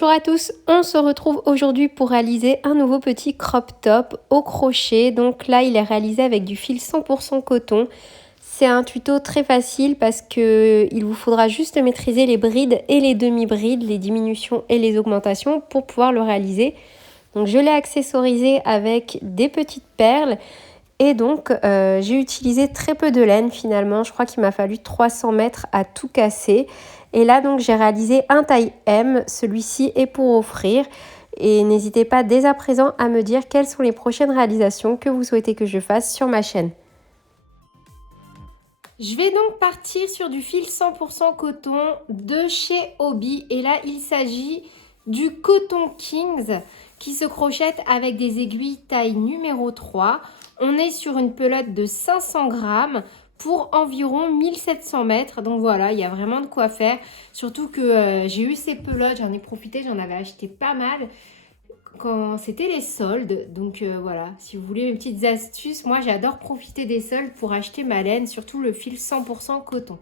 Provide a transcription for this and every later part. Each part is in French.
Bonjour à tous, on se retrouve aujourd'hui pour réaliser un nouveau petit crop top au crochet. Donc là il est réalisé avec du fil 100% coton. C'est un tuto très facile parce qu'il vous faudra juste maîtriser les brides et les demi-brides, les diminutions et les augmentations pour pouvoir le réaliser. Donc je l'ai accessorisé avec des petites perles et donc j'ai utilisé très peu de laine finalement. Je crois qu'il m'a fallu 300 mètres à tout casser. Et là donc j'ai réalisé un taille M, celui-ci est pour offrir. Et n'hésitez pas dès à présent à me dire quelles sont les prochaines réalisations que vous souhaitez que je fasse sur ma chaîne. Je vais donc partir sur du fil 100% coton de chez Hobbii. Et là il s'agit du Coton Kings qui se crochette avec des aiguilles taille numéro 3. On est sur une pelote de 500 grammes pour environ 1700 mètres. Donc voilà, il y a vraiment de quoi faire. Surtout que j'ai eu ces pelotes, j'en ai profité, j'en avais acheté pas mal quand c'était les soldes. Donc voilà, si vous voulez mes petites astuces, moi j'adore profiter des soldes pour acheter ma laine, surtout le fil 100% coton.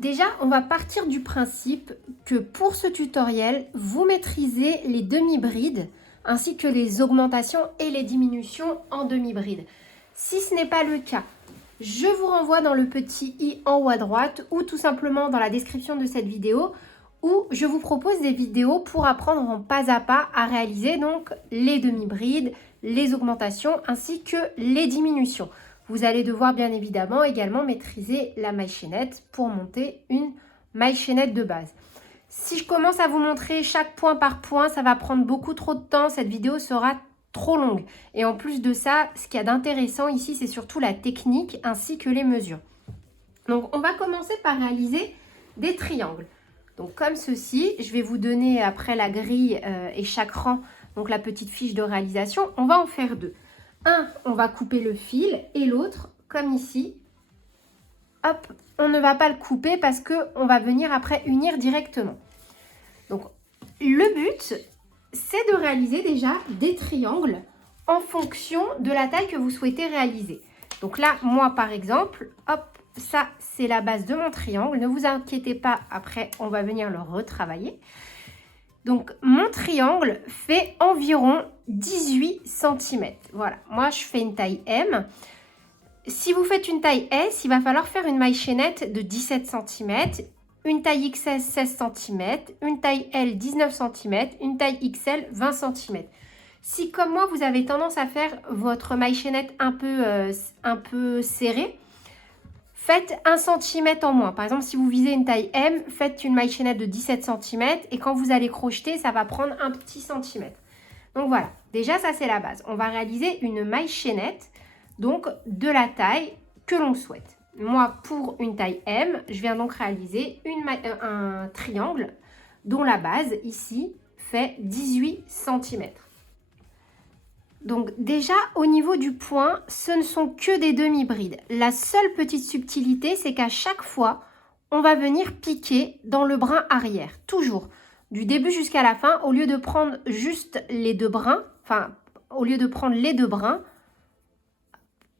Déjà, on va partir du principe que pour ce tutoriel, vous maîtrisez les demi-brides ainsi que les augmentations et les diminutions en demi-bride. Si ce n'est pas le cas, je vous renvoie dans le petit i en haut à droite ou tout simplement dans la description de cette vidéo où je vous propose des vidéos pour apprendre en pas à pas à réaliser donc les demi-brides, les augmentations ainsi que les diminutions. Vous allez devoir bien évidemment également maîtriser la maille chaînette pour monter une maille chaînette de base. Si je commence à vous montrer chaque point par point, ça va prendre beaucoup trop de temps. Cette vidéo sera trop longue. Et en plus de ça, ce qu'il y a d'intéressant ici, c'est surtout la technique ainsi que les mesures. Donc, on va commencer par réaliser des triangles. Donc, comme ceci, je vais vous donner après la grille et chaque rang, donc la petite fiche de réalisation. On va en faire deux. Un, on va couper le fil et l'autre, comme ici, hop, on ne va pas le couper parce qu'on va venir après unir directement. Donc, le but, c'est de réaliser déjà des triangles en fonction de la taille que vous souhaitez réaliser. Donc là, moi par exemple, hop, ça c'est la base de mon triangle. Ne vous inquiétez pas, après on va venir le retravailler. Donc mon triangle fait environ 18 cm. Voilà, moi je fais une taille M. Si vous faites une taille S, il va falloir faire une maille chaînette de 17 cm. Une taille XS 16 cm, une taille L 19 cm, une taille XL 20 cm. Si comme moi vous avez tendance à faire votre maille chaînette un peu serrée, faites 1 cm en moins. Par exemple, si vous visez une taille M, faites une maille chaînette de 17 cm et quand vous allez crocheter, ça va prendre un petit centimètre. Donc voilà, déjà ça c'est la base. On va réaliser une maille chaînette, donc de la taille que l'on souhaite. Moi, pour une taille M, je viens donc réaliser un triangle dont la base, ici, fait 18 cm. Donc déjà, au niveau du point, ce ne sont que des demi-brides. La seule petite subtilité, c'est qu'à chaque fois, on va venir piquer dans le brin arrière. Toujours, du début jusqu'à la fin, au lieu de prendre juste les deux brins, enfin, au lieu de prendre les deux brins,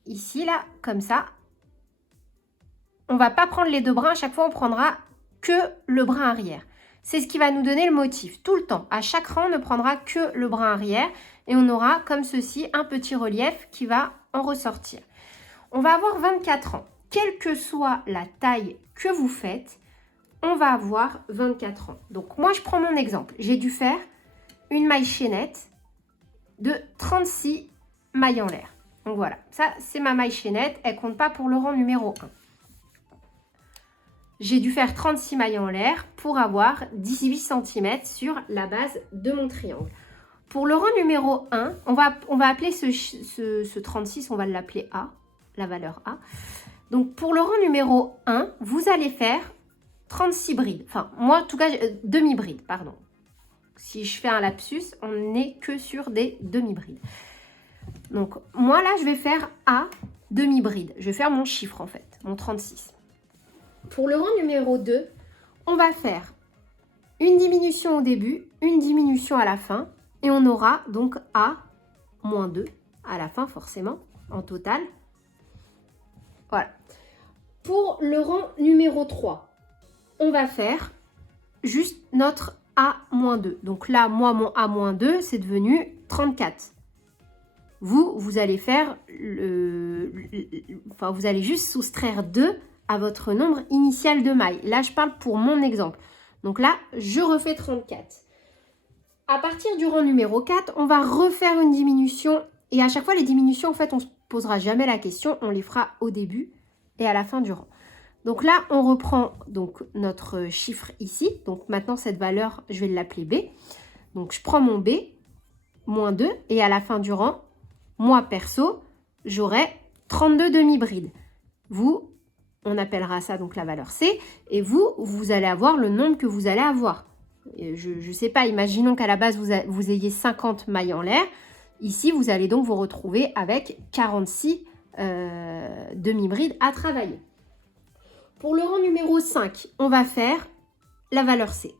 ici, là, comme ça, on ne va pas prendre les deux brins, à chaque fois on prendra que le brin arrière. C'est ce qui va nous donner le motif, tout le temps. À chaque rang, on ne prendra que le brin arrière et on aura comme ceci un petit relief qui va en ressortir. On va avoir 24 ans. Quelle que soit la taille que vous faites, on va avoir 24 ans. Donc moi, je prends mon exemple. J'ai dû faire une maille chaînette de 36 mailles en l'air. Donc voilà, ça c'est ma maille chaînette, elle ne compte pas pour le rang numéro 1. J'ai dû faire 36 mailles en l'air pour avoir 18 cm sur la base de mon triangle. Pour le rang numéro 1, on va appeler ce 36, on va l'appeler A, la valeur A. Donc pour le rang numéro 1, vous allez faire 36 brides. Enfin, moi en tout cas, demi-brides, pardon. Si je fais un lapsus, on n'est que sur des demi-brides. Donc moi là, je vais faire A, demi-bride. Je vais faire mon chiffre en fait, mon 36. Pour le rang numéro 2, on va faire une diminution au début, une diminution à la fin. Et on aura donc A moins 2 à la fin forcément, en total. Voilà. Pour le rang numéro 3, on va faire juste notre A-2. Donc là, moi, mon A-2, c'est devenu 34. Vous allez faire vous allez juste soustraire 2 à votre nombre initial de mailles. Là, je parle pour mon exemple. Donc là, je refais 34. À partir du rang numéro 4, on va refaire une diminution. Et à chaque fois, les diminutions, en fait, on ne se posera jamais la question. On les fera au début et à la fin du rang. Donc là, on reprend donc notre chiffre ici. Donc maintenant, cette valeur, je vais l'appeler B. Donc je prends mon B, moins 2. Et à la fin du rang, moi, perso, j'aurai 32 demi-brides. Vous, on appellera ça donc la valeur C. Et vous allez avoir le nombre que vous allez avoir. Je ne sais pas, imaginons qu'à la base, vous ayez 50 mailles en l'air. Ici, vous allez donc vous retrouver avec 46 demi-brides à travailler. Pour le rang numéro 5, on va faire la valeur C.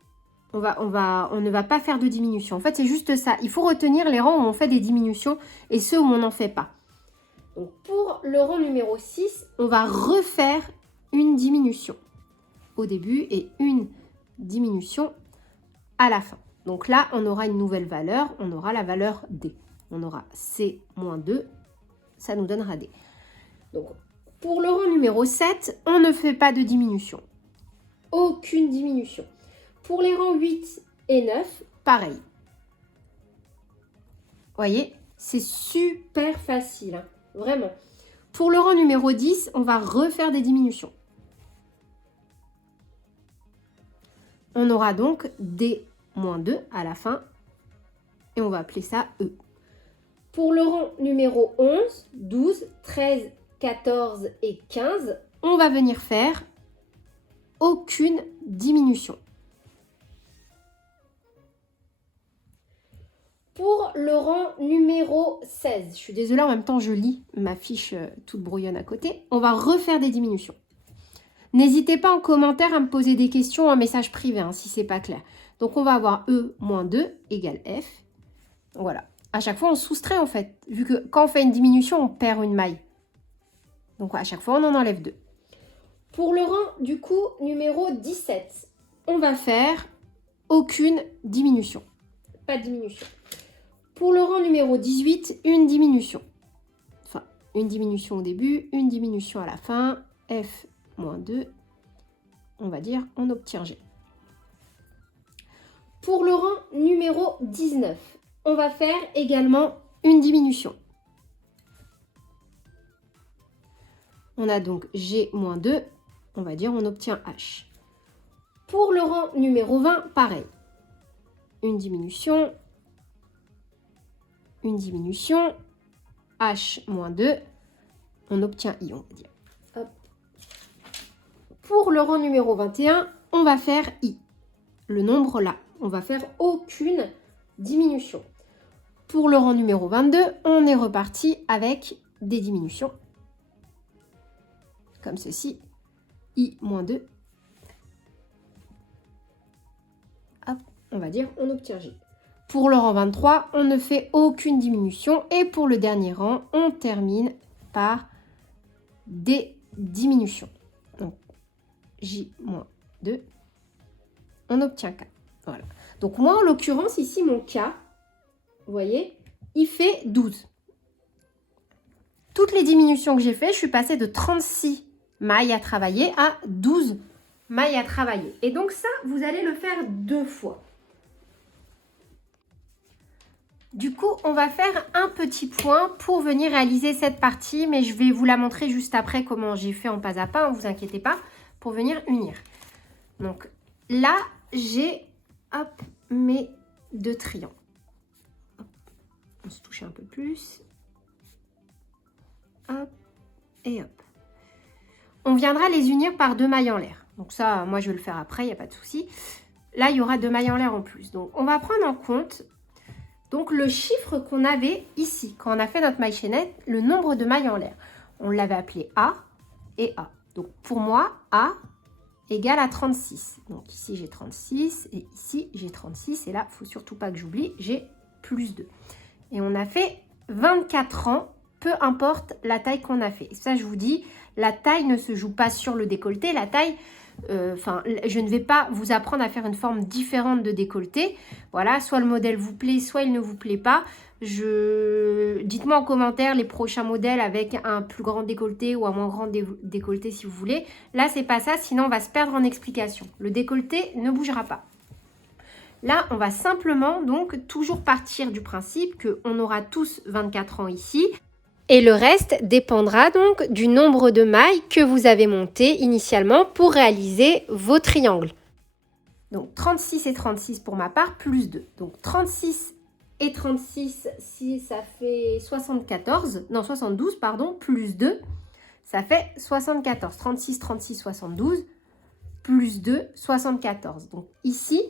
On ne va pas faire de diminution. En fait, c'est juste ça. Il faut retenir les rangs où on fait des diminutions et ceux où on n'en fait pas. Donc, pour le rang numéro 6, on va refaire une diminution au début et une diminution à la fin. Donc là, on aura une nouvelle valeur. On aura la valeur D. On aura C-2. Ça nous donnera D. Donc, pour le rang numéro 7, on ne fait pas de diminution. Aucune diminution. Pour les rangs 8 et 9, pareil. Vous voyez, c'est super facile, hein, vraiment. Pour le rang numéro 10, on va refaire des diminutions. On aura donc D-2 à la fin et on va appeler ça E. Pour le rang numéro 11, 12, 13, 14 et 15, on va venir faire aucune diminution. Pour le rang numéro 16, je suis désolée, en même temps je lis ma fiche toute brouillonne à côté, on va refaire des diminutions. N'hésitez pas en commentaire à me poser des questions en message privé hein, si c'est pas clair. Donc on va avoir E-2 égale F. Voilà. À chaque fois on soustrait en fait, vu que quand on fait une diminution, on perd une maille. Donc à chaque fois on en enlève 2. Pour le rang du coup numéro 17, on va faire aucune diminution. Pas de diminution. Pour le rang numéro 18, une diminution. Enfin, une diminution au début, une diminution à la fin. F-2, on va dire, on obtient G. Pour le rang numéro 19, on va faire également une diminution. On a donc G-2, on va dire, on obtient H. Pour le rang numéro 20, pareil. Une diminution, H-2, on obtient I, on va dire. Hop. Pour le rang numéro 21, on va faire I, le nombre là. On va faire aucune diminution. Pour le rang numéro 22, on est reparti avec des diminutions. Comme ceci, I-2. Hop, on va dire, on obtient G. Pour le rang 23, on ne fait aucune diminution. Et pour le dernier rang, on termine par des diminutions. Donc, J-2, on obtient K. Voilà. Donc, moi, en l'occurrence, ici, mon K, vous voyez, il fait 12. Toutes les diminutions que j'ai fait, je suis passée de 36 mailles à travailler à 12 mailles à travailler. Et donc, ça, vous allez le faire 2 fois. Du coup, on va faire un petit point pour venir réaliser cette partie, mais je vais vous la montrer juste après comment j'ai fait en pas à pas, ne vous inquiétez pas, pour venir unir. Donc là, j'ai mes 2 triangles. Hop, on se touche un peu plus. Hop, et hop. On viendra les unir par 2 mailles en l'air. Donc ça, moi je vais le faire après, il n'y a pas de souci. Là, il y aura 2 mailles en l'air en plus. Donc on va prendre en compte donc le chiffre qu'on avait ici, quand on a fait notre maille chaînette, le nombre de mailles en l'air. On l'avait appelé A et A. Donc pour moi, A égale à 36. Donc ici j'ai 36 et ici j'ai 36. Et là, il ne faut surtout pas que j'oublie, j'ai plus 2. Et on a fait 24 rangs, peu importe la taille qu'on a fait. Et ça, je vous dis, la taille ne se joue pas sur le décolleté. La taille je ne vais pas vous apprendre à faire une forme différente de décolleté. Voilà, soit le modèle vous plaît, soit il ne vous plaît pas. Dites-moi en commentaire les prochains modèles avec un plus grand décolleté ou un moins grand décolleté si vous voulez. Là, c'est pas ça, sinon on va se perdre en explication. Le décolleté ne bougera pas. Là, on va simplement donc toujours partir du principe qu'on aura tous 24 ans ici. Et le reste dépendra donc du nombre de mailles que vous avez monté initialement pour réaliser vos triangles. Donc 36 et 36 pour ma part, plus 2. Donc 36 et 36, si ça fait 72, pardon, plus 2, ça fait 74. 36, 36, 72, plus 2, 74. Donc ici,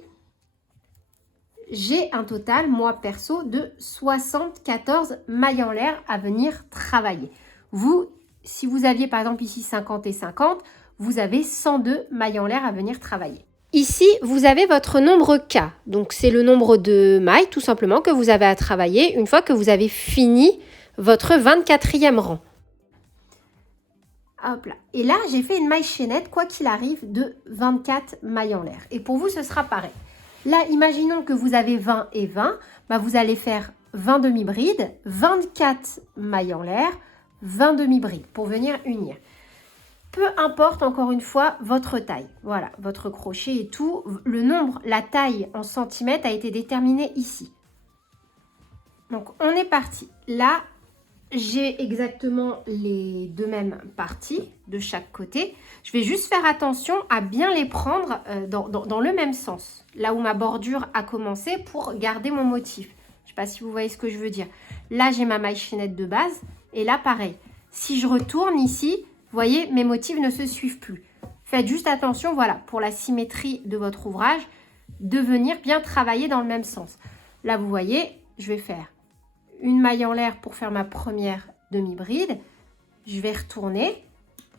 j'ai un total, moi perso, de 74 mailles en l'air à venir travailler. Vous, si vous aviez par exemple ici 50 et 50, vous avez 102 mailles en l'air à venir travailler. Ici, vous avez votre nombre K. Donc, c'est le nombre de mailles, tout simplement, que vous avez à travailler une fois que vous avez fini votre 24e rang. Hop là. Et là, j'ai fait une maille chaînette, quoi qu'il arrive, de 24 mailles en l'air. Et pour vous, ce sera pareil. Là, imaginons que vous avez 20 et 20. Vous allez faire 20 demi-brides, 24 mailles en l'air, 20 demi-brides pour venir unir. Peu importe, encore une fois, votre taille. Voilà, votre crochet et tout. Le nombre, la taille en centimètres a été déterminée ici. Donc, on est parti. Là, j'ai exactement les deux mêmes parties de chaque côté. Je vais juste faire attention à bien les prendre dans le même sens. Là où ma bordure a commencé pour garder mon motif. Je ne sais pas si vous voyez ce que je veux dire. Là, j'ai ma maille chaînette de base. Et là, pareil. Si je retourne ici, vous voyez, mes motifs ne se suivent plus. Faites juste attention, voilà, pour la symétrie de votre ouvrage, de venir bien travailler dans le même sens. Là, vous voyez, je vais faire une maille en l'air pour faire ma première demi-bride. Je vais retourner.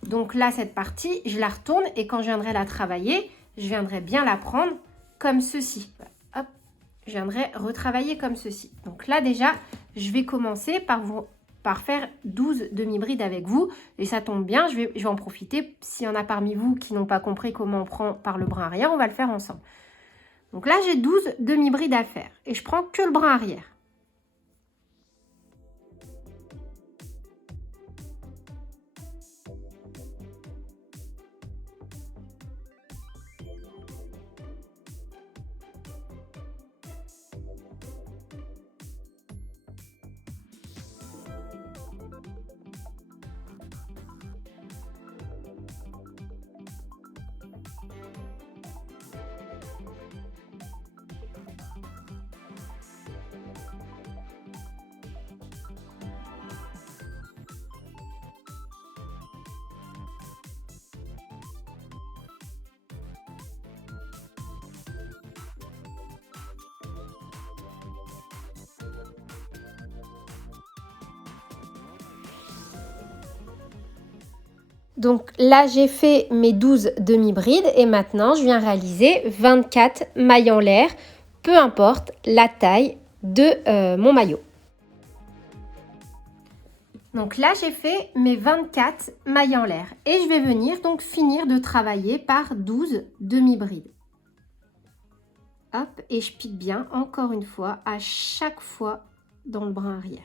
Donc là, cette partie, je la retourne et quand je viendrai la travailler, je viendrai bien la prendre comme ceci. Hop, je viendrai retravailler comme ceci. Donc là, déjà, je vais commencer par faire 12 demi-brides avec vous. Et ça tombe bien, je vais en profiter. S'il y en a parmi vous qui n'ont pas compris comment on prend par le brin arrière, on va le faire ensemble. Donc là, j'ai 12 demi-brides à faire. Et je prends que le brin arrière. Donc là, j'ai fait mes 12 demi-brides et maintenant, je viens réaliser 24 mailles en l'air, peu importe la taille de mon maillot. Donc là, j'ai fait mes 24 mailles en l'air et je vais venir donc finir de travailler par 12 demi-brides. Hop, et je pique bien encore une fois à chaque fois dans le brin arrière.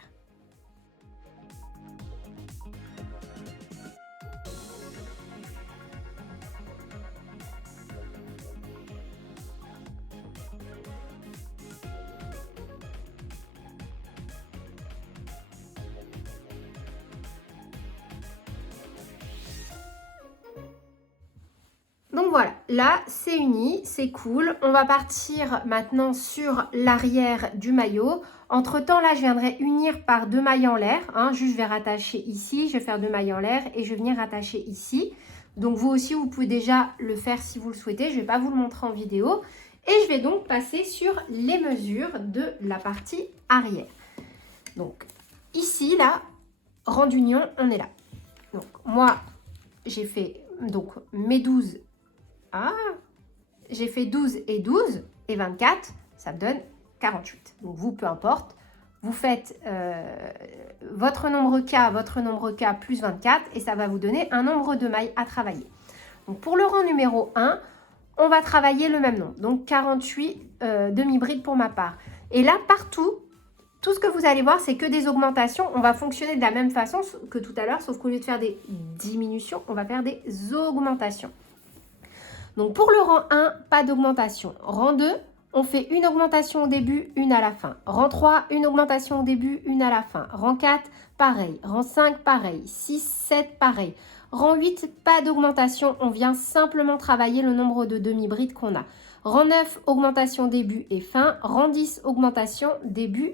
Donc voilà, là c'est uni, c'est cool. On va partir maintenant sur l'arrière du maillot. Entre temps là je viendrai unir par 2 mailles en l'air. Juste je vais rattacher ici, je vais faire 2 mailles en l'air et je vais venir rattacher ici. Donc vous aussi vous pouvez déjà le faire si vous le souhaitez. Je ne vais pas vous le montrer en vidéo. Et je vais donc passer sur les mesures de la partie arrière. Donc ici là, rang d'union, on est là. Donc moi j'ai fait donc mes 12. J'ai fait 12 et 12 et 24, ça me donne 48. Donc vous, peu importe, vous faites votre nombre K plus 24 et ça va vous donner un nombre de mailles à travailler. Donc pour le rang numéro 1, on va travailler le même nombre, donc 48 demi-brides pour ma part. Et là, partout, tout ce que vous allez voir, c'est que des augmentations. On va fonctionner de la même façon que tout à l'heure, sauf qu'au lieu de faire des diminutions, on va faire des augmentations. Donc pour le rang 1, pas d'augmentation. Rang 2, on fait une augmentation au début, une à la fin. Rang 3, une augmentation au début, une à la fin. Rang 4, pareil. Rang 5, pareil. 6, 7, pareil. Rang 8, pas d'augmentation. On vient simplement travailler le nombre de demi-brides qu'on a. Rang 9, augmentation début et fin. Rang 10, augmentation début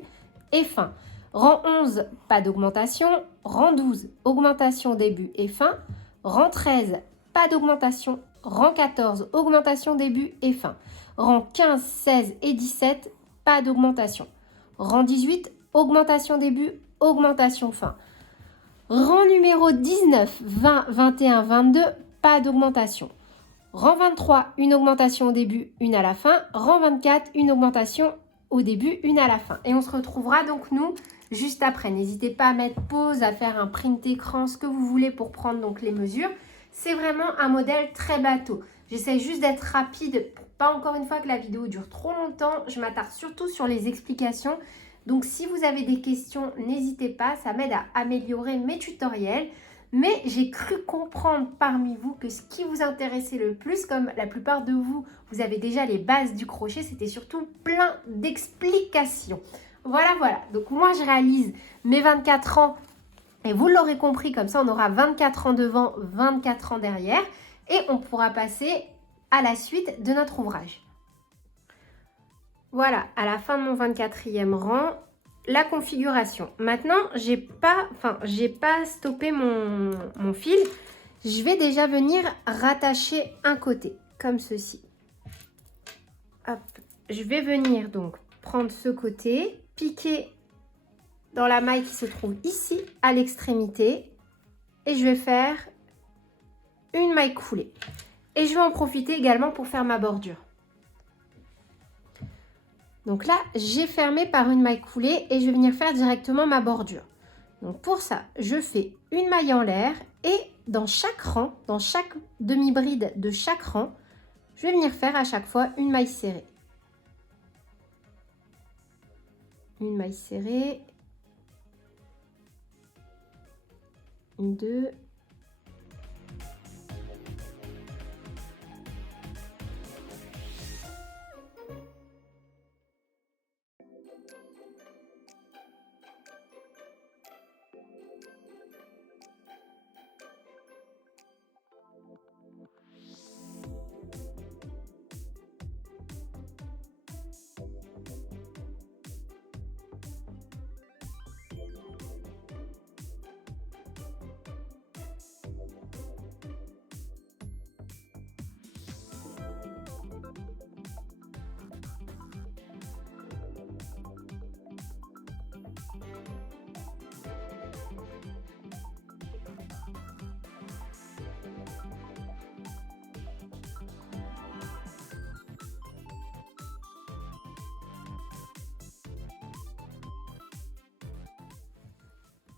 et fin. Rang 11, pas d'augmentation. Rang 12, augmentation début et fin. Rang 13, pas d'augmentation. Rang 14, augmentation début et fin. Rang 15, 16 et 17, pas d'augmentation. Rang 18, augmentation début, augmentation fin. Rang numéro 19, 20, 21, 22, pas d'augmentation. Rang 23, une augmentation au début, une à la fin. Rang 24, une augmentation au début, une à la fin. Et on se retrouvera donc nous juste après. N'hésitez pas à mettre pause, à faire un print écran, ce que vous voulez pour prendre donc les mesures. C'est vraiment un modèle très bateau. J'essaie juste d'être rapide pour pas encore une fois que la vidéo dure trop longtemps. Je m'attarde surtout sur les explications. Donc si vous avez des questions, n'hésitez pas, ça m'aide à améliorer mes tutoriels. Mais j'ai cru comprendre parmi vous que ce qui vous intéressait le plus, comme la plupart de vous, vous avez déjà les bases du crochet, c'était surtout plein d'explications. Voilà. Donc moi, je réalise mes 24 ans et vous l'aurez compris, comme ça, on aura 24 ans devant, 24 ans derrière et on pourra passer à la suite de notre ouvrage. Voilà, à la fin de mon 24e rang, la configuration. Maintenant, j'ai pas stoppé mon fil. Je vais déjà venir rattacher un côté, comme ceci. Hop, je vais venir donc prendre ce côté, piquer dans la maille qui se trouve ici, à l'extrémité. Et je vais faire une maille coulée. Et je vais en profiter également pour faire ma bordure. Donc là, j'ai fermé par une maille coulée et je vais venir faire directement ma bordure. Donc pour ça, je fais une maille en l'air et dans chaque rang, dans chaque demi-bride de chaque rang, je vais venir faire à chaque fois une maille serrée. Une maille serrée. Une, deux.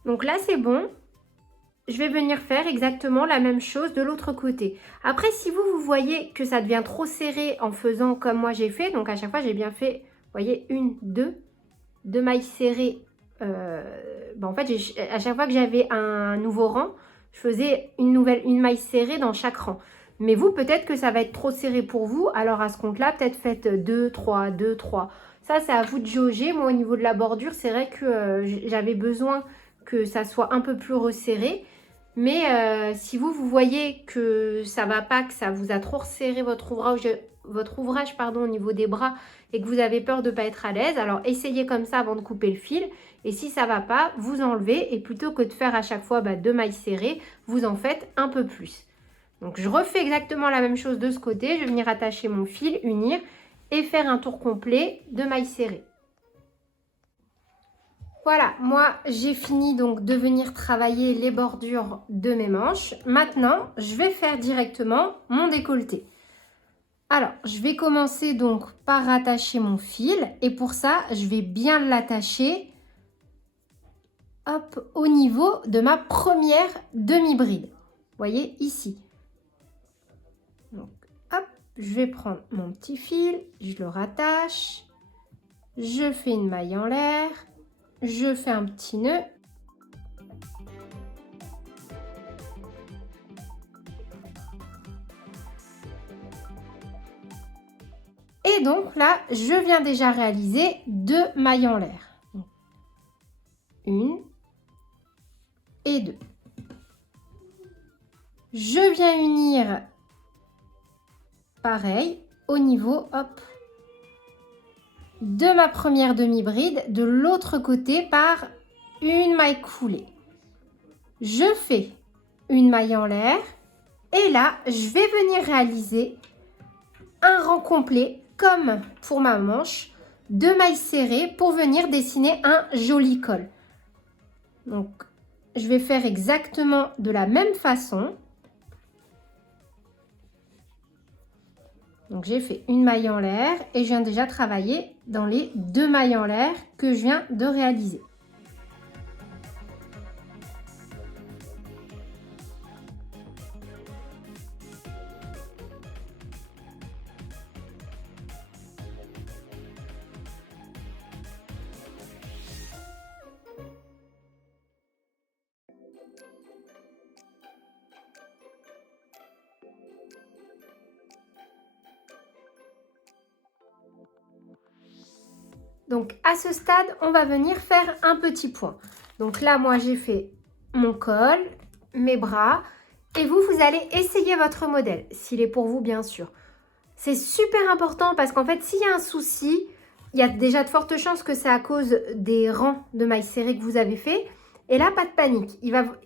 Donc là, c'est bon. Je vais venir faire exactement la même chose de l'autre côté. Après, si vous voyez que ça devient trop serré en faisant comme moi j'ai fait, donc à chaque fois, j'ai bien fait, vous voyez, deux mailles serrées. En fait, à chaque fois que j'avais un nouveau rang, je faisais une maille serrée dans chaque rang. Mais vous, peut-être que ça va être trop serré pour vous. Alors, à ce compte-là, peut-être faites 2, 3, 2, 3. Ça, c'est à vous de jauger. Moi, au niveau de la bordure, c'est vrai que j'avais besoin que ça soit un peu plus resserré. Mais si vous voyez que ça va pas, que ça vous a trop resserré votre ouvrage au niveau des bras et que vous avez peur de ne pas être à l'aise, alors essayez comme ça avant de couper le fil. Et si ça va pas, vous enlevez et plutôt que de faire à chaque fois deux mailles serrées, vous en faites un peu plus. Donc je refais exactement la même chose de ce côté. Je vais venir attacher mon fil, unir et faire un tour complet de mailles serrées. Voilà, moi j'ai fini donc de venir travailler les bordures de mes manches. Maintenant, je vais faire directement mon décolleté. Alors, je vais commencer donc par attacher mon fil et pour ça, je vais bien l'attacher au niveau de ma première demi-bride. Vous voyez ici. Donc, hop, je vais prendre mon petit fil, je le rattache, je fais une maille en l'air, je fais un petit nœud. Et donc là, je viens déjà réaliser 2 mailles en l'air. Une et 2. Je viens unir pareil au niveau, hop, de ma première demi-bride de l'autre côté par une maille coulée. Je fais une maille en l'air et là, je vais venir réaliser un rang complet comme pour ma manche, 2 mailles serrées pour venir dessiner un joli col. Donc, je vais faire exactement de la même façon. Donc, j'ai fait une maille en l'air et je viens déjà travailler dans les 2 mailles en l'air que je viens de réaliser. Donc à ce stade, on va venir faire un petit point. Donc là, moi j'ai fait mon col, mes bras et vous allez essayer votre modèle, s'il est pour vous bien sûr. C'est super important parce qu'en fait, s'il y a un souci, il y a déjà de fortes chances que c'est à cause des rangs de mailles serrées que vous avez fait. Et là, pas de panique.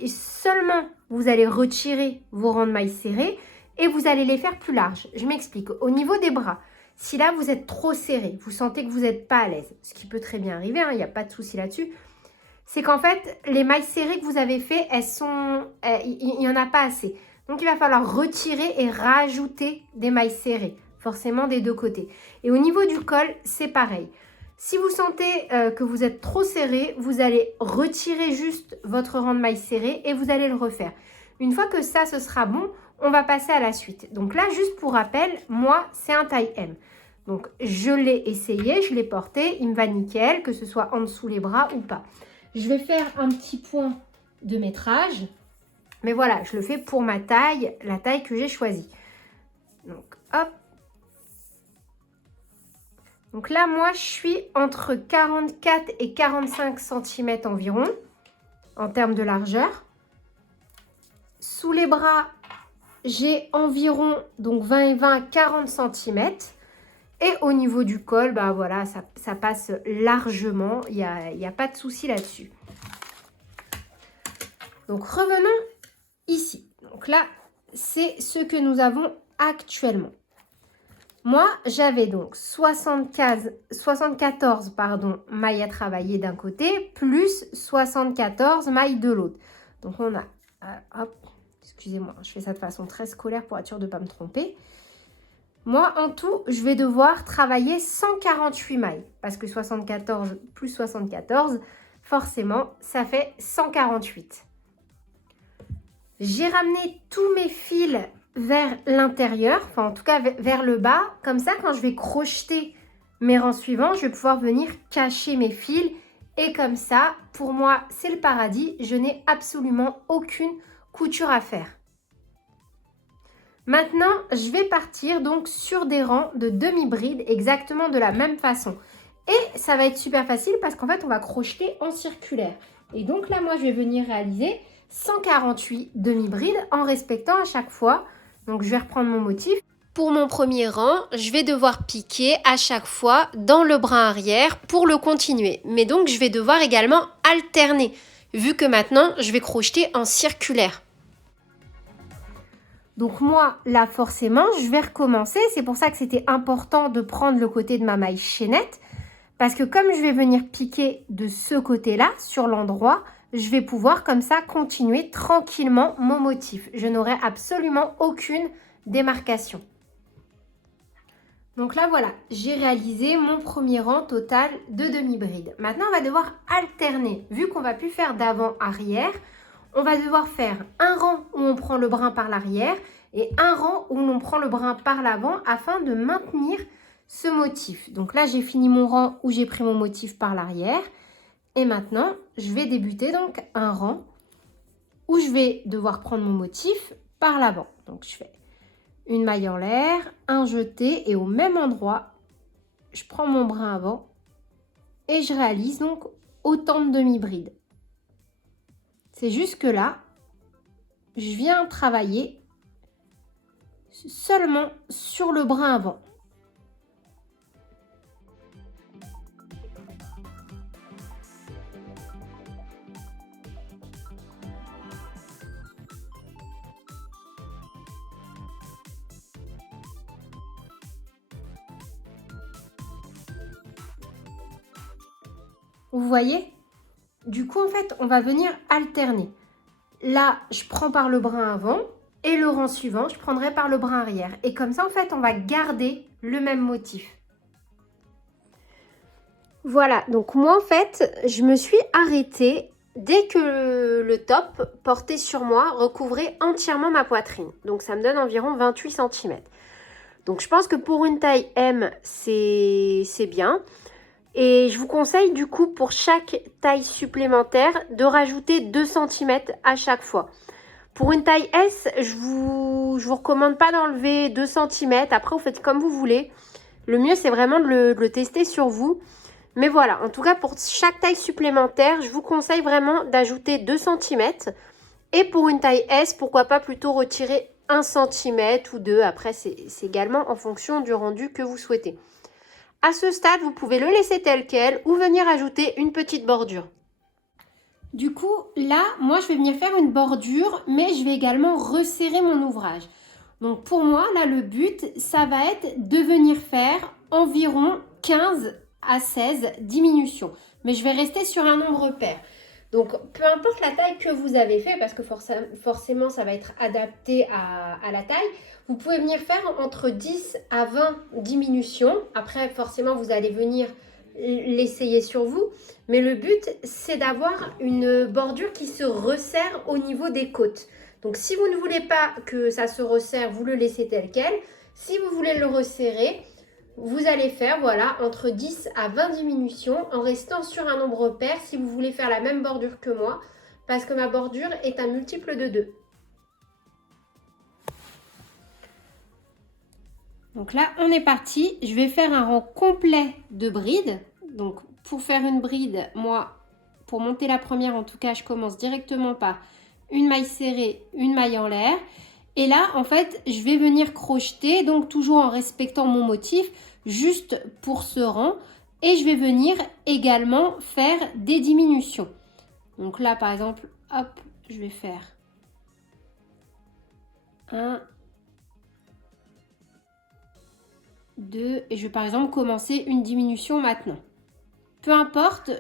Seulement, vous allez retirer vos rangs de mailles serrées et vous allez les faire plus larges. Je m'explique. Au niveau des bras, si là, vous êtes trop serré, vous sentez que vous n'êtes pas à l'aise, ce qui peut très bien arriver, hein, il n'y a pas de souci là-dessus, c'est qu'en fait, les mailles serrées que vous avez fait, il n'y en a pas assez. Donc, il va falloir retirer et rajouter des mailles serrées, forcément des deux côtés. Et au niveau du col, c'est pareil. Si vous sentez que vous êtes trop serré, vous allez retirer juste votre rang de mailles serrées et vous allez le refaire. Une fois que ça, ce sera bon, on va passer à la suite. Donc là, juste pour rappel, moi, c'est un taille M. Donc, je l'ai essayé, je l'ai porté, il me va nickel, que ce soit en dessous les bras ou pas. Je vais faire un petit point de métrage. Mais voilà, je le fais pour ma taille, la taille que j'ai choisie. Donc, hop. Donc là, moi, je suis entre 44 et 45 cm environ, en termes de largeur. Sous les bras, j'ai environ, donc 20 et 20, 40 cm. Et au niveau du col, bah voilà, ça passe largement. Il n'y a pas de souci là-dessus. Donc, revenons ici. Donc là, c'est ce que nous avons actuellement. Moi, j'avais donc 74 mailles à travailler d'un côté, plus 74 mailles de l'autre. Donc, on a, hop, excusez-moi, je fais ça de façon très scolaire pour être sûre de ne pas me tromper. Moi, en tout, je vais devoir travailler 148 mailles. Parce que 74 plus 74, forcément, ça fait 148. J'ai ramené tous mes fils vers l'intérieur, enfin en tout cas vers le bas. Comme ça, quand je vais crocheter mes rangs suivants, je vais pouvoir venir cacher mes fils. Et comme ça, pour moi, c'est le paradis. Je n'ai absolument aucune couture à faire. Maintenant, je vais partir donc sur des rangs de demi-bride exactement de la même façon. Et ça va être super facile parce qu'en fait, on va crocheter en circulaire. Et donc là, moi, je vais venir réaliser 148 demi-brides en respectant à chaque fois. Donc, je vais reprendre mon motif. Pour mon premier rang, je vais devoir piquer à chaque fois dans le bras arrière pour le continuer. Mais donc, je vais devoir également alterner, vu que maintenant, je vais crocheter en circulaire. Donc moi, là, forcément, je vais recommencer. C'est pour ça que c'était important de prendre le côté de ma maille chaînette. Parce que comme je vais venir piquer de ce côté-là, sur l'endroit, je vais pouvoir comme ça continuer tranquillement mon motif. Je n'aurai absolument aucune démarcation. Donc là, voilà, j'ai réalisé mon premier rang total de demi-bride. Maintenant, on va devoir alterner. Vu qu'on ne va plus faire d'avant-arrière, on va devoir faire un rang où on prend le brin par l'arrière et un rang où l'on prend le brin par l'avant afin de maintenir ce motif. Donc là, j'ai fini mon rang où j'ai pris mon motif par l'arrière. Et maintenant, je vais débuter donc un rang où je vais devoir prendre mon motif par l'avant. Donc, je fais une maille en l'air, un jeté et au même endroit, je prends mon brin avant et je réalise donc autant de demi-brides. C'est jusque là, je viens travailler seulement sur le brin avant. Vous voyez? Du coup, en fait, on va venir alterner. Là, je prends par le brin avant et le rang suivant, je prendrai par le brin arrière. Et comme ça, en fait, on va garder le même motif. Voilà, donc moi, en fait, je me suis arrêtée dès que le top porté sur moi recouvrait entièrement ma poitrine. Donc, ça me donne environ 28 cm. Donc, je pense que pour une taille M, c'est bien. Et je vous conseille du coup pour chaque taille supplémentaire de rajouter 2 cm à chaque fois. Pour une taille S, je vous recommande pas d'enlever 2 cm. Après, vous faites comme vous voulez. Le mieux, c'est vraiment de le tester sur vous. Mais voilà, en tout cas, pour chaque taille supplémentaire, je vous conseille vraiment d'ajouter 2 cm. Et pour une taille S, pourquoi pas plutôt retirer 1 cm ou 2. Après, c'est également en fonction du rendu que vous souhaitez. À ce stade, vous pouvez le laisser tel quel ou venir ajouter une petite bordure. Du coup, là, moi, je vais venir faire une bordure, mais je vais également resserrer mon ouvrage. Donc, pour moi, là, le but, ça va être de venir faire environ 15 à 16 diminutions. Mais je vais rester sur un nombre pair. Donc, peu importe la taille que vous avez fait, parce que forcément, ça va être adapté à la taille, vous pouvez venir faire entre 10 à 20 diminutions. Après, forcément, vous allez venir l'essayer sur vous. Mais le but, c'est d'avoir une bordure qui se resserre au niveau des côtes. Donc, si vous ne voulez pas que ça se resserre, vous le laissez tel quel. Si vous voulez le resserrer, vous allez faire voilà, entre 10 à 20 diminutions en restant sur un nombre pair si vous voulez faire la même bordure que moi, parce que ma bordure est un multiple de 2. Donc là, on est parti. Je vais faire un rang complet de brides. Donc, pour faire une bride, moi, pour monter la première, en tout cas, je commence directement par une maille serrée, une maille en l'air. Et là, en fait, je vais venir crocheter, donc toujours en respectant mon motif, juste pour ce rang. Et je vais venir également faire des diminutions. Donc là, par exemple, hop, je vais faire 1, 2, et je vais par exemple commencer une diminution maintenant. Peu importe,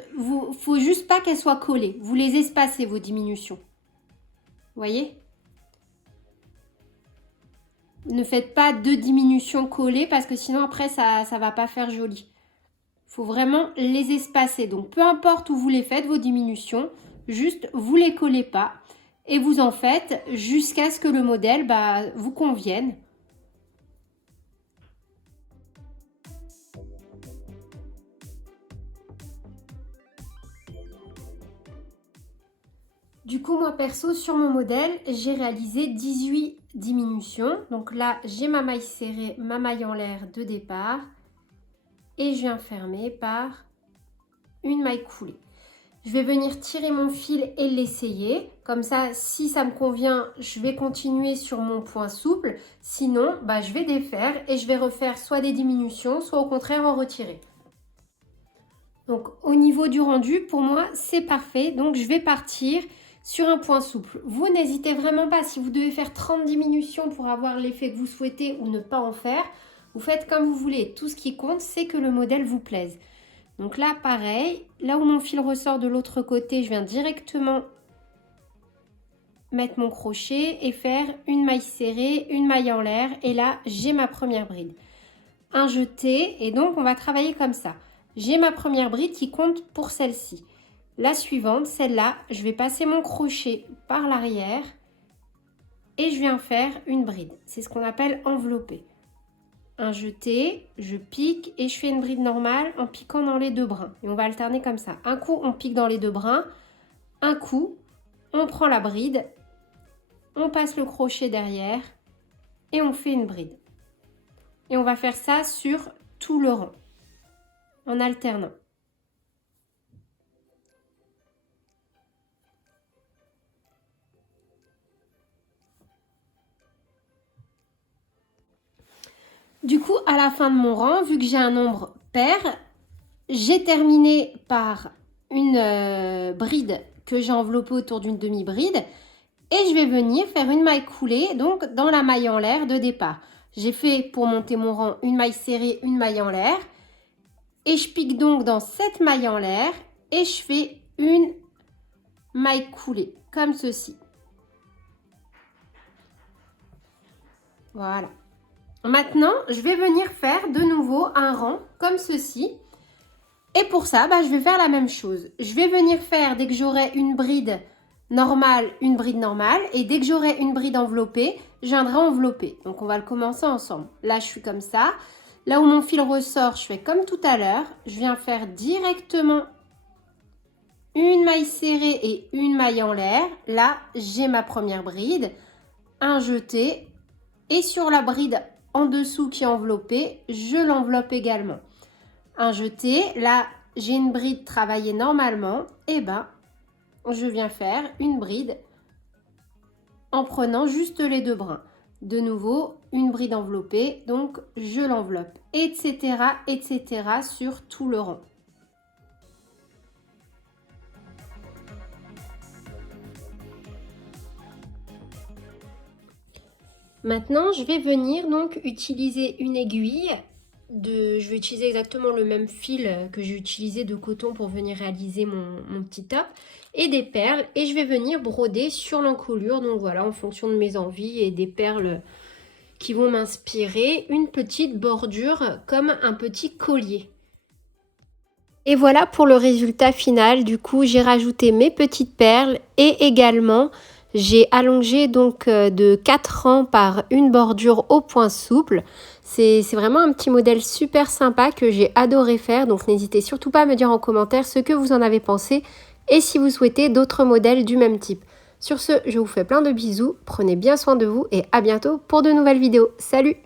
faut juste pas qu'elles soient collées. Vous les espacez, vos diminutions. Vous voyez ? Ne faites pas 2 diminutions collées parce que sinon après ça va pas faire joli. Il faut vraiment les espacer. Donc peu importe où vous les faites, vos diminutions, juste vous les collez pas et vous en faites jusqu'à ce que le modèle vous convienne. Du coup, moi perso, sur mon modèle, j'ai réalisé 18 diminutions. Donc là, j'ai ma maille serrée, ma maille en l'air de départ. Et je viens fermer par une maille coulée. Je vais venir tirer mon fil et l'essayer. Comme ça, si ça me convient, je vais continuer sur mon point souple. Sinon, je vais défaire et je vais refaire soit des diminutions, soit au contraire en retirer. Donc, au niveau du rendu, pour moi, c'est parfait. Donc, je vais partir sur un point souple. Vous n'hésitez vraiment pas, si vous devez faire 30 diminutions pour avoir l'effet que vous souhaitez ou ne pas en faire, vous faites comme vous voulez. Tout ce qui compte, c'est que le modèle vous plaise. Donc là, pareil, là où mon fil ressort de l'autre côté, je viens directement mettre mon crochet et faire une maille serrée, une maille en l'air. Et là, j'ai ma première bride. Un jeté, et donc on va travailler comme ça. J'ai ma première bride qui compte pour celle-ci. La suivante, celle-là, je vais passer mon crochet par l'arrière et je viens faire une bride. C'est ce qu'on appelle envelopper. Un jeté, je pique et je fais une bride normale en piquant dans les deux brins. Et on va alterner comme ça. Un coup, on pique dans les deux brins. Un coup, on prend la bride, on passe le crochet derrière et on fait une bride. Et on va faire ça sur tout le rang, en alternant. Du coup, à la fin de mon rang, vu que j'ai un nombre pair, j'ai terminé par une bride que j'ai enveloppée autour d'une demi-bride et je vais venir faire une maille coulée, donc dans la maille en l'air de départ. J'ai fait pour monter mon rang une maille serrée, une maille en l'air et je pique donc dans cette maille en l'air et je fais une maille coulée comme ceci. Voilà. Maintenant, je vais venir faire de nouveau un rang comme ceci. Et pour ça, je vais faire la même chose. Je vais venir faire, dès que j'aurai une bride normale, une bride normale. Et dès que j'aurai une bride enveloppée, je viendrai envelopper. Donc, on va le commencer ensemble. Là, je suis comme ça. Là où mon fil ressort, je fais comme tout à l'heure. Je viens faire directement une maille serrée et une maille en l'air. Là, j'ai ma première bride. Un jeté. Et sur la bride en dessous qui est enveloppée, je l'enveloppe également. Un jeté, là j'ai une bride travaillée normalement, et je viens faire une bride en prenant juste les deux brins. De nouveau, une bride enveloppée, donc je l'enveloppe, etc., etc. sur tout le rang. Maintenant, je vais venir donc utiliser une aiguille. Je vais utiliser exactement le même fil que j'ai utilisé de coton pour venir réaliser mon petit top. Et des perles. Et je vais venir broder sur l'encolure. Donc voilà, en fonction de mes envies et des perles qui vont m'inspirer. Une petite bordure comme un petit collier. Et voilà pour le résultat final. Du coup, j'ai rajouté mes petites perles et également j'ai allongé donc de 4 rangs par une bordure au point souple. C'est vraiment un petit modèle super sympa que j'ai adoré faire. Donc n'hésitez surtout pas à me dire en commentaire ce que vous en avez pensé et si vous souhaitez d'autres modèles du même type. Sur ce, je vous fais plein de bisous, prenez bien soin de vous et à bientôt pour de nouvelles vidéos. Salut!